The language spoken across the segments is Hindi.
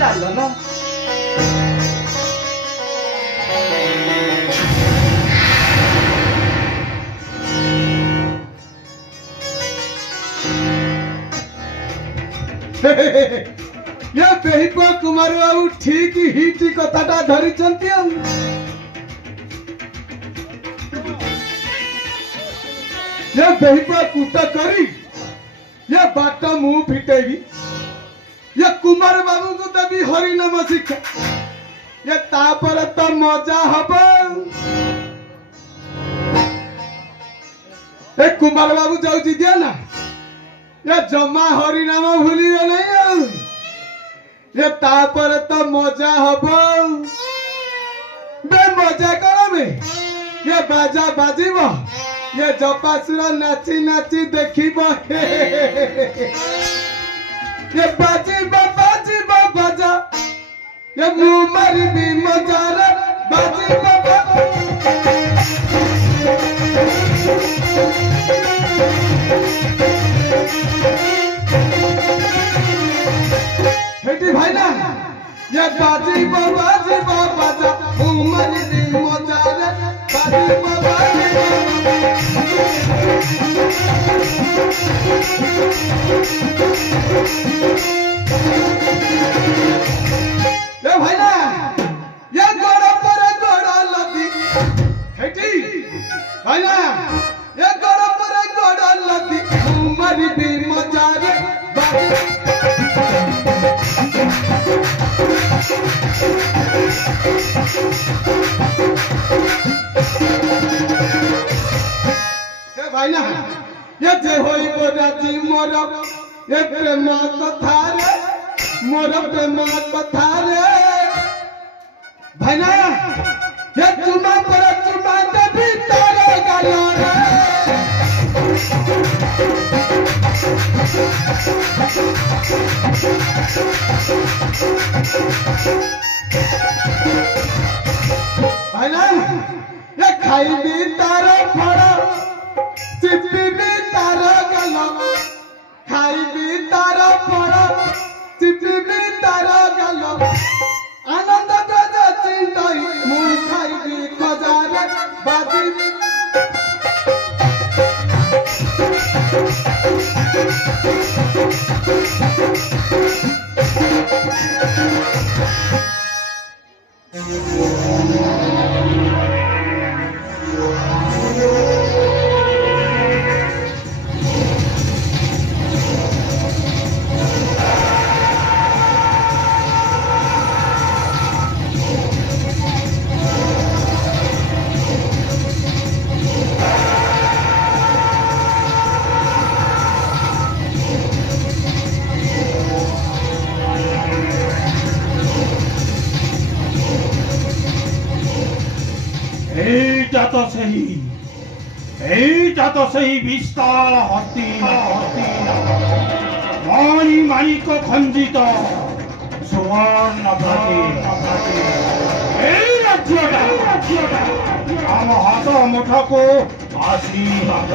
चल ना ये बेहिपा कुमार बाबू ठीक हिट कथाटा धरी ये बेहिपा कूटा करी ये बाट मु फिटेबी ये कुमार बाबू को देवी हरिनाम शिक्षा ये तापर तो मजा हब ए कुमार बाबू जाऊची दिया ना ये जमा हरिनाम भूली नहीं ये तापर तो मजा हब बे मजा करो में ये बाजा बाजिब ये जपासुर नाची नाची देखिब ये बाजिब बाजिब बाजा ये मुँह मारी भी मजा रे बाजिब हेटी भाई ना ये बाजिब बाजिब बाजा मुँह मारी भी मजा रे बाजिब बाजिब ये भाई ना ये गोड़ा पर गोड़ा लदी हेटी भाई ना ये गोड़ा पर गोड़ा लदी उमर भी मजा रे ये भाई ना ये जे होई राजी मोर ये प्रेम कथा रे मोर प्रेम कथा रे भाई ना ये चुमा पर चुमा के भीतर गलो रे भाई ना ये खाई भी तारा फड़ा चिपी भी तारा गलो खाई भी तारा फड़ा चिपी भी तारा गलो आनंद गजा चिंताई मुँह खाई भी खजारे बाजी तो सही विस्तार हस्ती मारी मारी को खंजित सुवर्ण आम हाथ मुठ को आशीर्वाद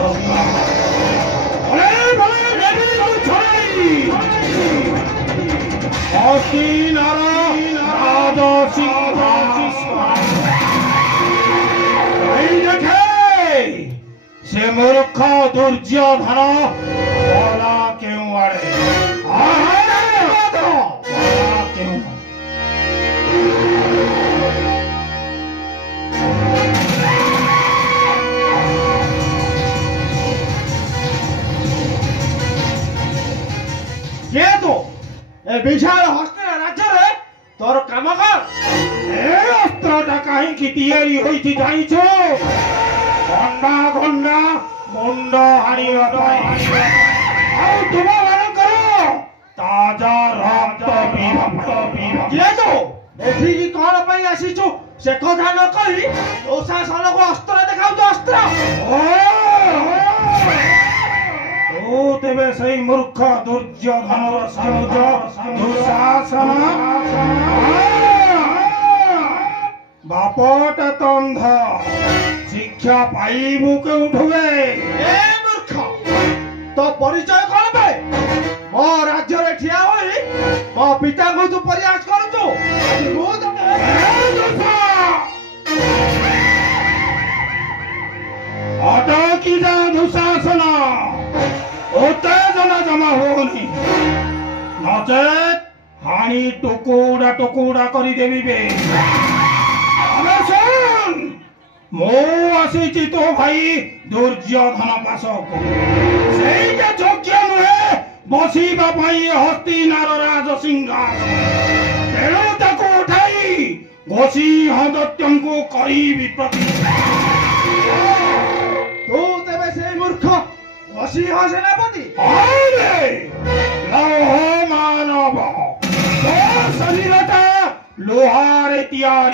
से मूर्ख दुर्योधन बोला क्यों अड़े क्यों ये तो विशाल हस्ते राज्य रे तोर काम कर अस्त्रटा कहीं की तैयारी हुई थी जाई छो गंडा गंडा मुंड हाणी तुम करो ताजा रक्त किए तो एठी कौन पाई आसीचु से कथा न कही ओ शासन को अस्त्र देखाउ तो अस्त्र ओ तेबे सही मूर्ख दुर्योधन सनुज दुशासन बापट तंध शिक्षा पाइबु केउठुवे ए मूर्ख तो परिचय कौन पे मो राज्य रे ठिया होई मो पिता को तू प्रयास करूचु आज मु तते अटकी जा दुशासन उत्तेजना जमा होनी नचेत हानि टुकुड़ा टुकुड़ा करी देवी बे अबे सुन मो आसी तो भाई दुर्योधन पाशक सेटा योग्य नुहे बसिबा पाई हस्तिनार राज सिंहासन तेणु ताको उठाई घोषी हदत्यंको करीबी प्रतिष्ठा तू तेबे से मूर्ख घोषी ह सेनापति अरे लौह मानव तो शरीरता लोहारे तियारी